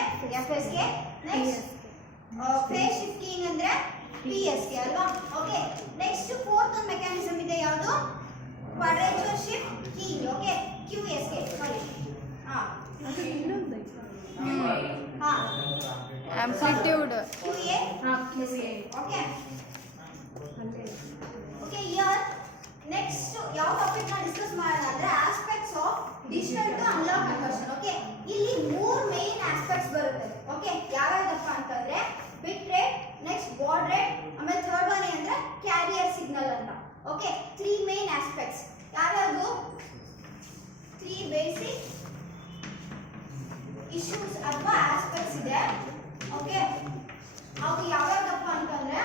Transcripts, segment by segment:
ಅಂದ್ರೆ FSK. Next phase shifting ಅಂದ್ರೆ PSK ಅಲ್ವಾ. ಓಕೆ, ನೆಕ್ಸ್ಟ್ ಫೋರ್ತ್ ಒಂದು ಮೆಕ್ಯಾನಿಸಮ್ ಇದೆ, ಯಾವುದು quadrature shift keying. Okay, QSK sorry. Amplitude QA. Okay okay, ಇಯರ್ ನೆಕ್ಸ್ಟ್ ಯಾವ ಟಾಪಿಕ್ ನ ಡಿಸ್ಕಸ್ ಮಾಡೋಣ ಅಂದ್ರೆ aspects of digital to analogue conversion. Okay, ಇಲ್ಲಿ ಮೂರು ಮೇನ್ ಆಸ್ಪೆಕ್ಟ್ಸ್ ಬರುತ್ತೆ. ಓಕೆ, ಯಾವ್ಯಾವ್ದಪ್ಪ ಅಂತಂದ್ರೆ bit rate, next baud rate, ಆಮೇಲೆ ಥರ್ಡ್ ಒನ್ ಅಂದ್ರೆ ಕ್ಯಾರಿಯರ್ ಸಿಗ್ನಲ್ ಅಂತ. Okay, 3 main aspects. ಯಾವ್ಯಾವುದು 3 ಬೇಸಿಕ್ ಇಶ್ಯೂಸ್ ಅಥವಾ ಆಸ್ಪೆಕ್ಟ್ಸ್ ಇದೆ. ಓಕೆ, ಅವು ಯಾವ್ಯಾವ್ದಪ್ಪ ಅಂತಂದ್ರೆ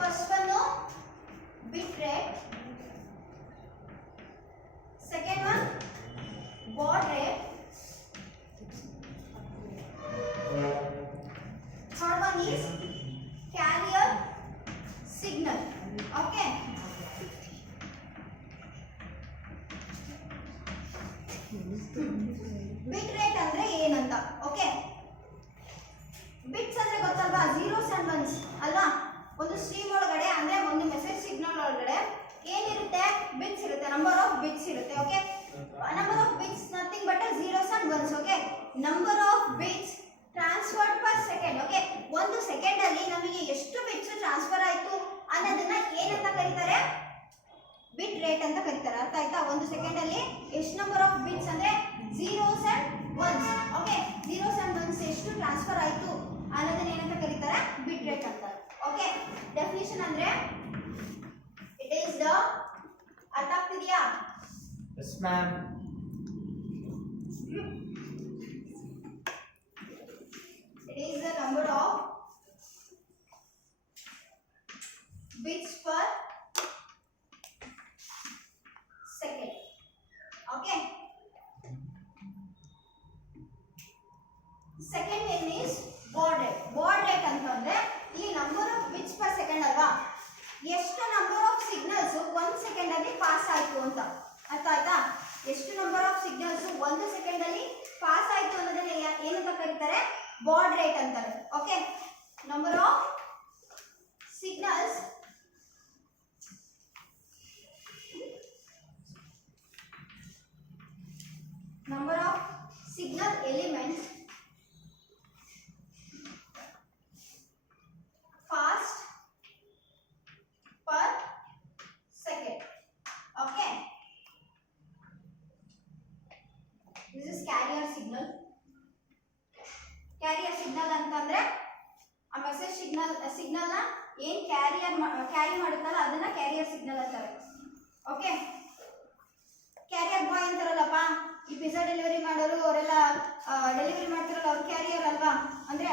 first one bit rate, second one baud rate, third one is carrier signal. Okay, bit rate ಅಂದ್ರೆ ಏನಂತ. ಓಕೆ, ಬಿಟ್ಸ್ ಅಂದ್ರೆ ಗೊತ್ತಲ್ವಾ, zeros and ones ಅಲ್ವಾ. ಒಂದು ಸ್ಟ್ರೀಮ್ ಒಳಗಡೆ ಅಂದ್ರೆ ಒಂದು ಮೆಸೇಜ್ ಸಿಗ್ನಲ್ ಒಳಗಡೆ ಏನಿರುತ್ತೆ, ಬಿಟ್ಸ್ ಇರುತ್ತೆ, ನಂಬರ್ ಆಫ್ ಬಿಟ್ಸ್ ಇರುತ್ತೆ. Okay, number of bits nothing but zeros and ones. Okay, number of bits transferred per second. Okay, ಒಂದು ಸೆಕೆಂಡ್ ಅಲ್ಲಿ ನಮಗೆ ಎಷ್ಟು ಬಿಟ್ಸ್ ಟ್ರಾನ್ಸ್ಫರ್ ಆಯ್ತು ಅನ್ನೋದನ್ನ ಏನಂತ ಕರೀತಾರೆ, ಬಿಟ್ ರೇಟ್ ಅಂತ ಕರೀತಾರೆ. ಅರ್ಥ ಆಯ್ತಾ? ಒಂದು ಸೆಕೆಂಡ್ ಅಲ್ಲಿ ಎಷ್ಟು ನಂಬರ್ ಆಫ್ ಬಿಟ್ಸ್ ಅಂದ್ರೆ zeros and ones. Okay, zeros and ones ಎಷ್ಟು ಟ್ರಾನ್ಸ್ಫರ್ ಆಯ್ತು ಅನ್ನೋದನ್ನ ಏನಂತ ಕರೀತಾರೆ, ಬಿಟ್ ರೇಟ್ ಅಂತ. ಓಕೆ, ಡೆಫಿನಿಷನ್ ಅಂದ್ರೆ it is the ಅರ್ಥ ಆಗ್ತಿದೆಯಾ? Yes ma'am. It is the number of bits per second. Okay, second one is baud rate. Baud rate ಅಂತಂದ್ರೆ ಈ number of bits per second ಅಲ್ವಾ, ಎಷ್ಟು ನಂಬರ್ ಆಫ್ ಸಿಗ್ನಲ್ಸ್ 1 ಸೆಕೆಂಡ್ ಅಲ್ಲಿ ಪಾಸ್ ಆಯ್ತು ಅಂತ. ಅರ್ಥ ಆಯ್ತಾ? ಎಷ್ಟು ನಂಬರ್ ಆಫ್ ಸಿಗ್ನಲ್ಸ್ 1 ಸೆಕೆಂಡ್ ಅಲ್ಲಿ ಪಾಸ್ ಆಯ್ತು ಅನ್ನೋದನ್ನ ಏನಂತ ಕರೀತಾರೆ, ಬಾಡ್ ರೇಟ್ ಅಂತಾರೆ. Okay, number of signals elements fast per second. Okay, this is carrier signal. Carrier signal ಅಂತಂದ್ರೆ ಆ ಮೆಸೇಜ್ ಸಿಗ್ನಲ್ ನ ಏನ್ ಕ್ಯಾರಿ ಮಾಡುತ್ತಲ್ಲ ಅದನ್ನ ಕ್ಯಾರಿಯರ್ ಸಿಗ್ನಲ್ ಅಂತಾರೆ. ಓಕೆ, ಕ್ಯಾರಿಯರ್ ಬಾಯ್ ಅಂತಾರಲ್ಲಪ್ಪ, ಈ ಪಿಜ್ಜಾ ಡೆಲಿವರಿ ಮಾಡೋರು ಅವರೆಲ್ಲ ಡೆಲಿವರಿ ಮಾಡ್ತಾರಲ್ಲ, ಅವ್ರು ಕ್ಯಾರಿಯರ್ ಅಲ್ವಾ. ಅಂದ್ರೆ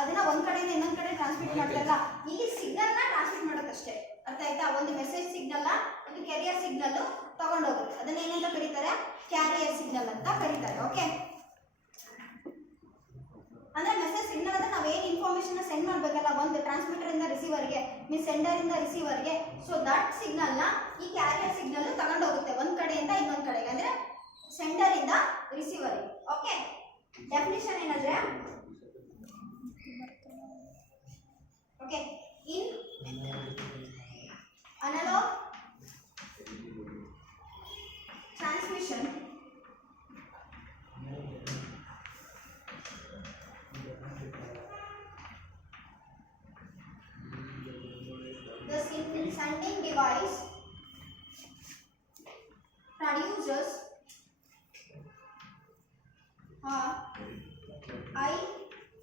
ಅದನ್ನ ಒಂದ್ ಕಡೆಯಿಂದ ಇನ್ನೊಂದ್ ಕಡೆ ಟ್ರಾನ್ಸ್ಮಿಟ್ ಮಾಡ್ತಾರಲ್ಲ, ಇಲ್ಲಿ ಸಿಗ್ನಲ್ ನ ಟ್ರಾನ್ಸ್ಮಿಟ್ ಮಾಡೋದಷ್ಟೇ. ಅರ್ಥ ಆಯ್ತಾ? ಒಂದು ಮೆಸೇಜ್ ಸಿಗ್ನಲ್ ನ ಒಂದು ಕ್ಯಾರಿಯರ್ ಸಿಗ್ನಲ್ ತಗೊಂಡೋಗುತ್ತೆ, ಅದನ್ನ ಏನಂತ ಕರೀತಾರೆ, ಕ್ಯಾರಿಯರ್ ಸಿಗ್ನಲ್ ಅಂತ ಕರೀತಾರೆ. ಓಕೆ, ಅಂದ್ರೆ ಮೆಸೇಜ್ ಸಿಗ್ನಲ್ ಅಂದ್ರೆ ನಾವು ಏನು ಇನ್ಫಾರ್ಮೇಶನ್ ಸೆಂಡ್ ಮಾಡಬೇಕಲ್ಲ, ಒಂದು ಟ್ರಾನ್ಸ್ಮಿಟರ್ ಇಂದ ರಿಸೀವರ್ಗೆ, ಮೀನ್ಸ್ ಸೆಂಡರ್ ಇಂದ ರಿಸೀವರ್ಗೆ. ಸೊ ದಟ್ ಸಿಗ್ನಲ್ ನ ಈ ಕ್ಯಾರಿಯರ್ ಸಿಗ್ನಲ್ ತಗೊಂಡು ಹೋಗುತ್ತೆ ಒಂದ್ ಕಡೆಯಿಂದ ಇನ್ನೊಂದ್ ಕಡೆಗೆ, ಅಂದ್ರೆ ಸೆಂಡರ್ ಇಂದ ರಿಸೀವರ್. ಓಕೆ, ಡೆಫಿನಿಷನ್ ಏನಂದ್ರೆ, okay, in analogue transmission the sending device produces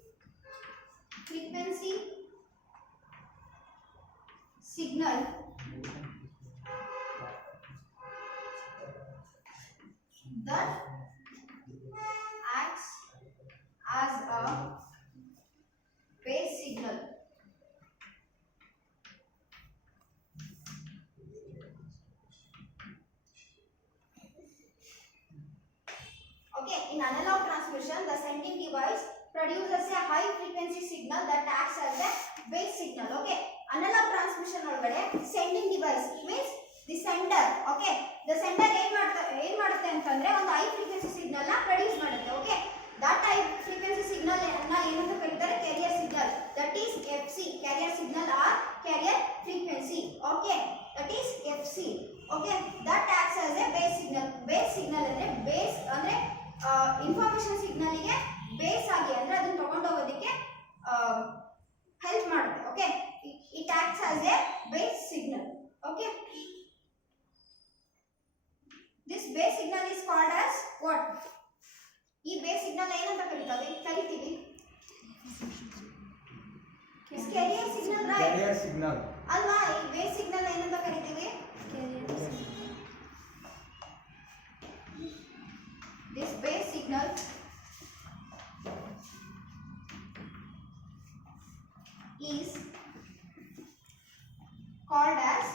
a high frequency signal that acts as a base signal. Okay, in analog transmission, the sending device produces a high frequency signal that acts as a base signal. Okay, analog transmission ಒಳಗಡೆ sending device means the sender. Okay, the sender ಏನ್ ಮಾಡುತ್ತೆ ಅಂತಂದ್ರೆ ಒಂದು high frequency signal ನ ಪ್ರೊಡ್ಯೂಸ್ ಮಾಡುತ್ತೆ. Okay, that high frequency signal carrier frequency. Okay, that is FC. Okay, that acts as a base signal. Base signal ಅಂದ್ರೆ base ಅಂದ್ರೆ information signal ಗೆ ಬೇಸ್ ಆಗಿ ಅಂದ್ರೆ ಅದನ್ನ ತಗೊಂಡು ಹೋಗೋದಕ್ಕೆ ಹೆಲ್ಪ್ ಮಾಡುತ್ತೆ. Okay, it acts as A base signal. Okay, this base signal is called as what? ಈ ಬೇಸ್ ಸಿಗ್ನಲ್ ಏನಂತ ಕರಿತೀವಿ? Carrier signal, right? Carrier signal. ಅಲ್ವಾ? ಈ ಬೇಸ್ ಸಿಗ್ನಲ್ ಏನಂತ ಕರಿತೀವಿ? This base signal is called as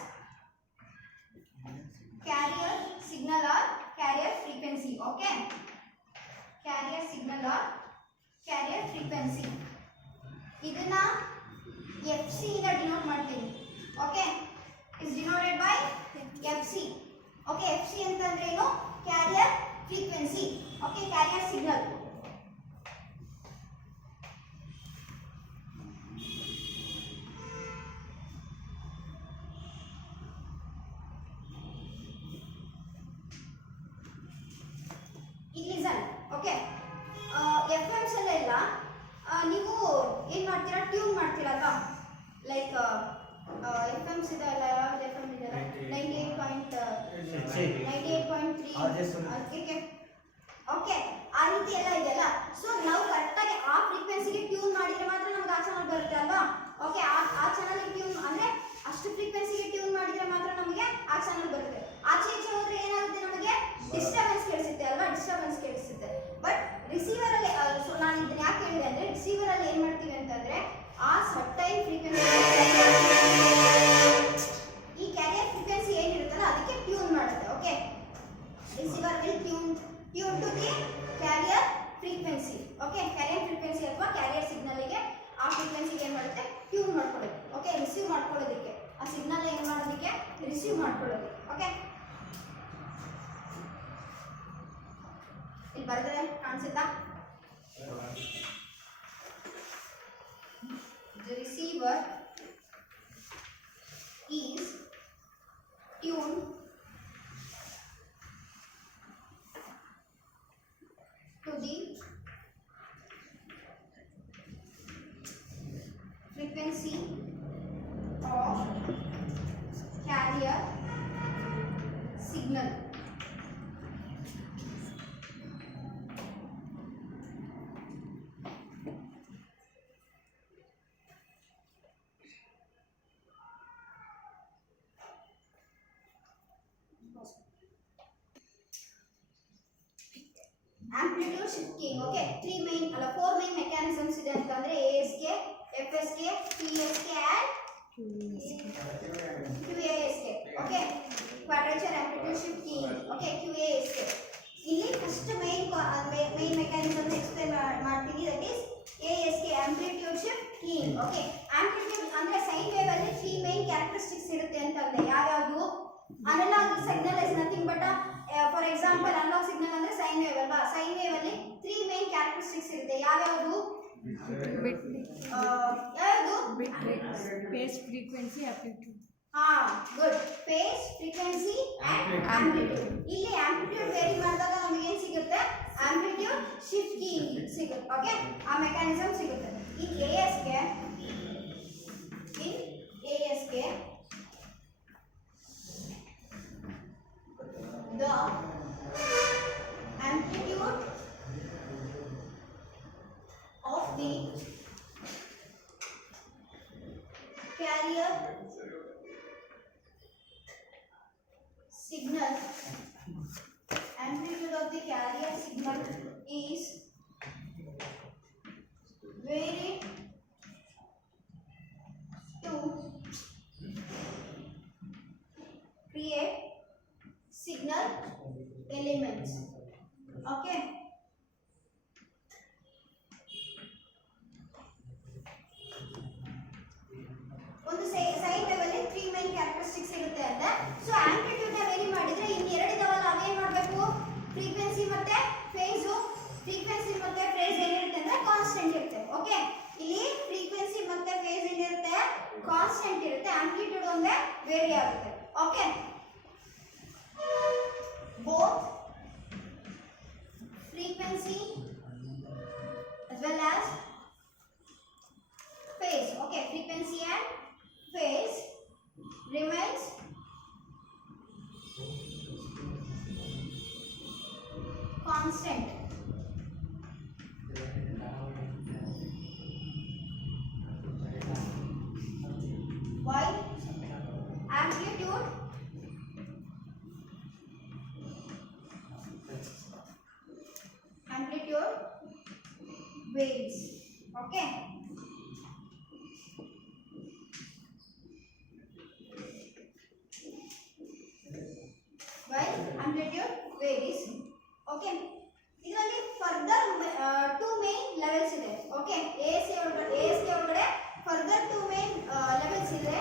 carrier signal or carrier frequency. Okay, carrier signal or carrier frequency. ಇದನ್ನ FC ಇಂದ ಡಿನೋಟ್ ಮಾಡ್ತೀವಿ. Okay, is denoted by FC. Okay, FC ಅಂತಂದ್ರೆ ಏನು? carrier frequency. Okay, carrier signal. listen. Okay, FMs ಅಲ್ಲೆಲ್ಲ ನೀವು ಏನು ಮಾಡ್ತೀರಾ? ಟ್ಯೂನ್ ಮಾಡ್ತೀರಾ ಅಲ್ವಾ? ಲೈಕ್ FMs ಇದೆ ಅಲ್ಲ, ಯಾವ್ದು FM ಇದೆ? 98.3. ಓಕೆ, ಆ ರೀತಿ ಎಲ್ಲ ಇದೆಯಲ್ಲ. ಸೊ ನಾವು ಕರೆಕ್ಟಾಗಿ ಆ ಫ್ರೀಕ್ವೆನ್ಸಿಗೆ ಟ್ಯೂನ್ ಮಾಡಿದ್ರೆ ಮಾತ್ರ ನಮ್ಗೆ ಆ ಚಾನಲ್ ಬರುತ್ತೆ ಅಲ್ವಾ? ಓಕೆ, ಆ ಚಾನಲ್ಗೆ ಟ್ಯೂನ್ ಅಂದ್ರೆ ಅಷ್ಟು ಫ್ರೀಕ್ವೆನ್ಸಿಗೆ ಟ್ಯೂನ್ ಮಾಡಿದ್ರೆ ಮಾತ್ರ ನಮಗೆ ಆ ಚಾನಲ್ ಬರುತ್ತೆ. ಆಚೆ ಈಚೆ ಹೋದ್ರೆ ಏನಾಗುತ್ತೆ? ನಮಗೆ ಡಿಸ್ಟರ್ಬೆನ್ಸ್ ಕೇಳಿಸುತ್ತೆ ಅಲ್ವಾ? ಡಿಸ್ಟರ್ಬೆನ್ಸ್ ಕೇಳಿಸುತ್ತೆ. ಬಟ್ ರಿಸೀವರ್ ಅಲ್ಲಿ ಸೊ ನಾನು ಇದನ್ನ ಯಾಕೆ ಹೇಳಿದೆ ಅಂದ್ರೆ, ರಿಸೀವರ್ ಅಲ್ಲಿ ಏನ್ ಮಾಡ್ತೀವಿ ಅಂತಂದ್ರೆ ಆ ಸರ್ಟೈನ್ ಫ್ರೀಕ್ವೆನ್ಸಿ, ಈ ಕ್ಯಾರಿಯರ್ ಫ್ರೀಕ್ವೆನ್ಸಿ ಏನಿರುತ್ತಲ್ಲ ಅದಕ್ಕೆ ಟ್ಯೂನ್ ಮಾಡುತ್ತೆ. Okay, receiver will tune to the carrier frequency. Okay, carrier frequency ಅಥವಾ ಕ್ಯಾರಿಯರ್ ಸಿಗ್ನಲ್ ಗೆ ಆ ಫ್ರೀಕ್ವೆನ್ಸಿಗೆ ಏನು ಮಾಡುತ್ತೆ? ಟ್ಯೂನ್ ಮಾಡ್ಕೊಳ್ಳೋದು. ಓಕೆ, ರಿಸೀವ್ ಮಾಡ್ಕೊಳ್ಳೋದಕ್ಕೆ, ಆ ಸಿಗ್ನಲ್ ಏನು ಮಾಡೋದಕ್ಕೆ? ರಿಸೀವ್ ಮಾಡ್ಕೊಳ್ಳೋದು. ಓಕೆ, ಇಲ್ಲಿ ಬರ್ತದೆ, ಕಾಣಿಸುತ್ತಾ? The receiver is tuned to the frequency of carrier signal. Amplitude shifting. Okay, four main mechanisms ಇದೆ ಅಂತಂದ್ರೆ ASK, FSK, PSK and QASK. Okay, quadrature amplitude shifting. Okay, QASK. ಇಲ್ಲಿ ಫಸ್ಟ್ ಮೇನ್ ಮೆಕ್ಯಾನಿಸಮ್ ಎಕ್ಸ್ಪ್ಲೇನ್ ಮಾಡ್ತೀನಿ. That is ASK, amplitude shift keying. Okay, amplitude ಅಂದ್ರೆ sine wave ಅಲ್ಲಿ 3 main characteristics ಇರುತ್ತೆ ಅಂತಂದ್ರೆ ಯಾವ್ಯಾವುದು? Analogue signal is nothing but for example analogue signal ಅಂದ್ರೆ sine wave ಅಲ್ವಾ? Sine wave ಅಲ್ಲಿ 3 ಮೇನ್ ಕ್ಯಾರೆಕ್ಟರಿಸ್ಟಿಕ್ಸ್ ಇರುತ್ತೆ. ಯಾವ್ಯಾವುದು? ಯಾವುದು? Bit rate, phase frequency, amplitude. Good. Phase, frequency and amplitude. ಇಲ್ಲಿ ಆಂಪ್ಲಿಟ್ಯೂಡ್ ವೇರಿ ಮಾಡಿದಾಗ ನಮಗೆ ಏನು ಸಿಗುತ್ತೆ? ಆಂಪ್ಲಿಟ್ಯೂಡ್ ಶಿಫ್ಟ್ ಕೀ ಸಿಗುತ್ತೆ. ಓಕೆ, ಆ ಮೆಕ್ಯಾನಿಸಮ್ ಸಿಗುತ್ತೆ. ಇನ್ ASK the amplitude of the carrier signal, amplitude of the carrier signal is varied to create signal elements. Okay, ಒಂದು ಸೈನ್ ವೇವ್ ಅಲ್ಲಿ 3 ಮೇನ್ ಕ್ಯಾರೆಕ್ಟರಿಸ್ಟಿಕ್ಸ್ ಇರುತ್ತೆ ಅಂದ್ರೆ, ಸೊ ಆಂಪ್ಲಿಟ್ಯೂಡ್ ನ ವೇರಿ ಮಾಡಿದ್ರೆ ಇನ್ನು ಎರಡು ಇದಾವಲ್ಲ, ಅವೇನ್ ಮಾಡಬೇಕು? ಫ್ರೀಕ್ವೆನ್ಸಿ ಮತ್ತೆ ಫೇಸ್. ಫ್ರೀಕ್ವೆನ್ಸಿ ಮತ್ತೆ ಫೇಸ್ ಏನಿರುತ್ತೆ ಅಂದ್ರೆ ಕಾನ್ಸ್ಟೆಂಟ್ ಇರುತ್ತೆ. ಓಕೆ, ಆಂಪ್ಲಿಟ್ಯೂಡ್ ಒಂದೇ ವೇರಿ ಆಗುತ್ತೆ. Okay, both frequency as well as phase. Okay, frequency and phase remains constant. While amplitude varies. Okay, while amplitude varies. Okay, ಇದರಲ್ಲಿ ಫರ್ದರ್ ಟೂ ಮೇನ್ ಲೆವೆಲ್ಸ್ ಇದೆ. ಓಕೆ, ASK ಒಳಗಡೆ further two main levels ಇದೆ.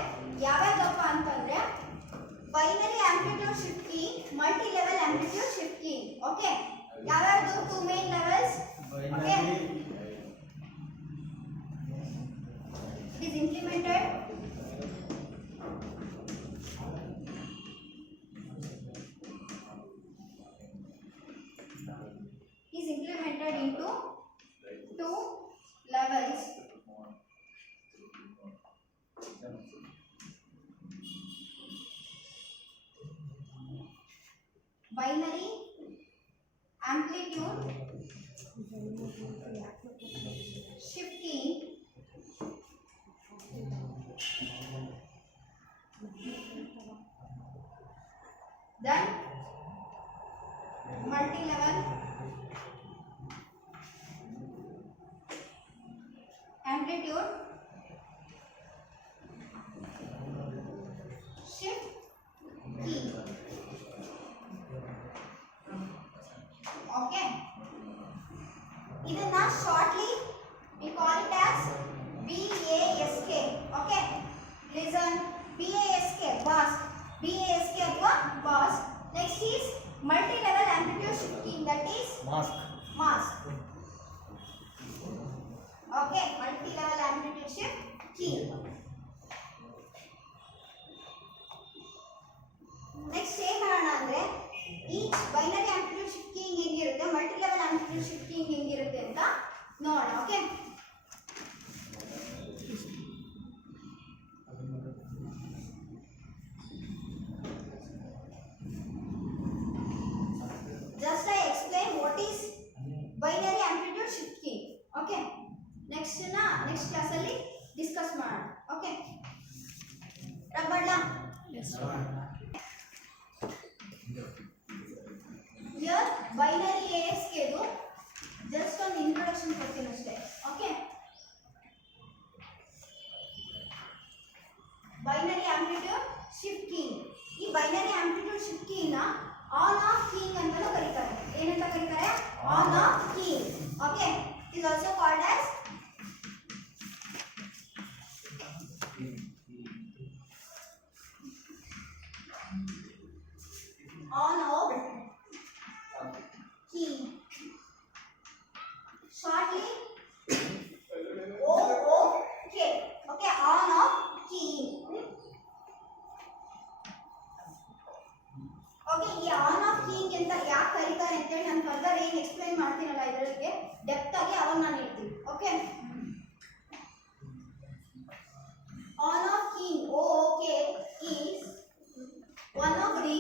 ಯಾವ್ಯಾವಪ್ಪ ಅಂತಂದ್ರೆ binary amplitude shift key, multi level amplitude shift key. Okay, ಯಾವ್ಯಾವುದು two main levels? Okay, it is implemented into two levels. Binary amplitude shift key, then multi-level amplitude shift key. Okay, ಇದನ್ನ shortly we call it as BASK. Okay, listen, BASK burst, BASK ಅಥವಾ burst. Next is multi level amplitude shift key, that is mask. Okay, multi level amplitude shift key. Next ಏನು ಮಾಡೋಣ ಅಂದ್ರೆ each binary amplitude shift key ಹೆಂಗಿರುತ್ತೆ, multi level amplitude shift key ಹೆಂಗಿರುತ್ತೆ ಅಂತ ನೋಡೋಣ. Okay, just I explain what is binary amplitude shift key. Okay, next class ಅಲ್ಲಿ discuss ಮಾಡೋಣ. Okay, ರಬ್ಬರ್ಲಾ Yes. here binary ASK ಇದು just ಒಂದು introduction ಕೊಡ್ತೀನಿ ಅಷ್ಟೇ. Okay, binary amplitude shift key, ಈ binary amplitude shift key ನ on off keying ಅಂತಾನೂ ಕರೀತಾರೆ. ಏನಂತ ಕರೀತಾರೆ? on off keying. Okay, it is also called as on off key, shortly OOK. Okay, on off key. Okay, ಈ on off ಕೀಯಿಂಗ್ ಅಂತ ಯಾಕೆ ಕರೀತಾರೆ ಅಂತೇಳಿ ನಾನು ಫರ್ದರ್ ಏನು ಎಕ್ಸ್ಪ್ಲೈನ್ ಮಾಡ್ತೀನಲ್ಲ ಇದರಲ್ಲಿ ಡೆಪ್ತ್ ಆಗಿ ಅವಾಗ ನಾನು ಹೇಳ್ತೀನಿ. Okay, on off keying OOK is one of the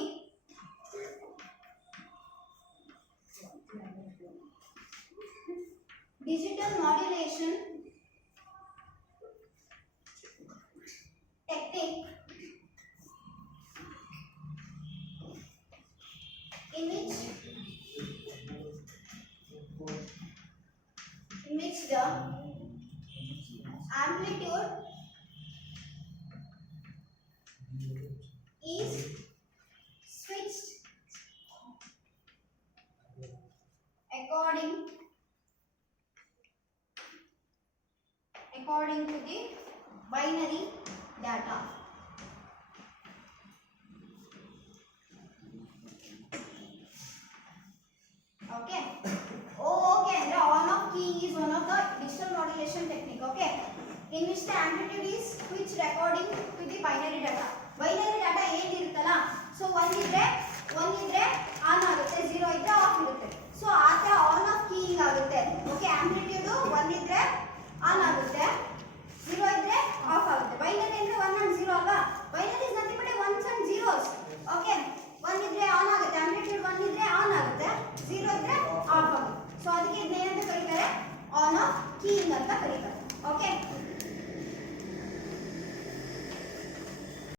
digital modulation technique in which the amplitude is switched according to the binary data. Okay, okay, and on off keying is one of the digital modulation technique. Okay, in which the amplitude is which recording to the binary data. Binary data ಏನಿರುತ್ತಲ್ಲ, so 1 ಇದ್ರೆ ಆನ್ ಆಗುತ್ತೆ, 0 ಇದ್ರೆ ಆಫ್ ಇರುತ್ತೆ. ಸೊ ಆ ತರ on off ಕೀಯಿಂಗ್ ಆಗುತ್ತೆ. Okay, amplitude 1 ಇದ್ರೆ ಆನ್ ಆಗುತ್ತೆ, 0 ಇದ್ರೆ ಆಫ್ ಆಗುತ್ತೆ. ಬೈನರಿ ಅಂದ್ರೆ 1 and 0 ಅಲ್ವಾ? Binary is nothing but once and zeros. Okay, 1 ಇದ್ರೆ ಆನ್ ಆಗುತ್ತೆ, ಆಂಪ್ಲಿಟ್ಯೂಡ್ 1 ಇದ್ರೆ ಆನ್ ಆಗುತ್ತೆ, 0 ಇದ್ರೆ ಆಫ್ ಆಗುತ್ತೆ. ಸೊ ಅದಕ್ಕೆ ಇದನ್ನೇನಂತ ಕರೀತಾರೆ? ಆನ್ ಆಫ್ ಕೀಯಿಂಗ್ ಅಂತ ಕರೀತಾರೆ.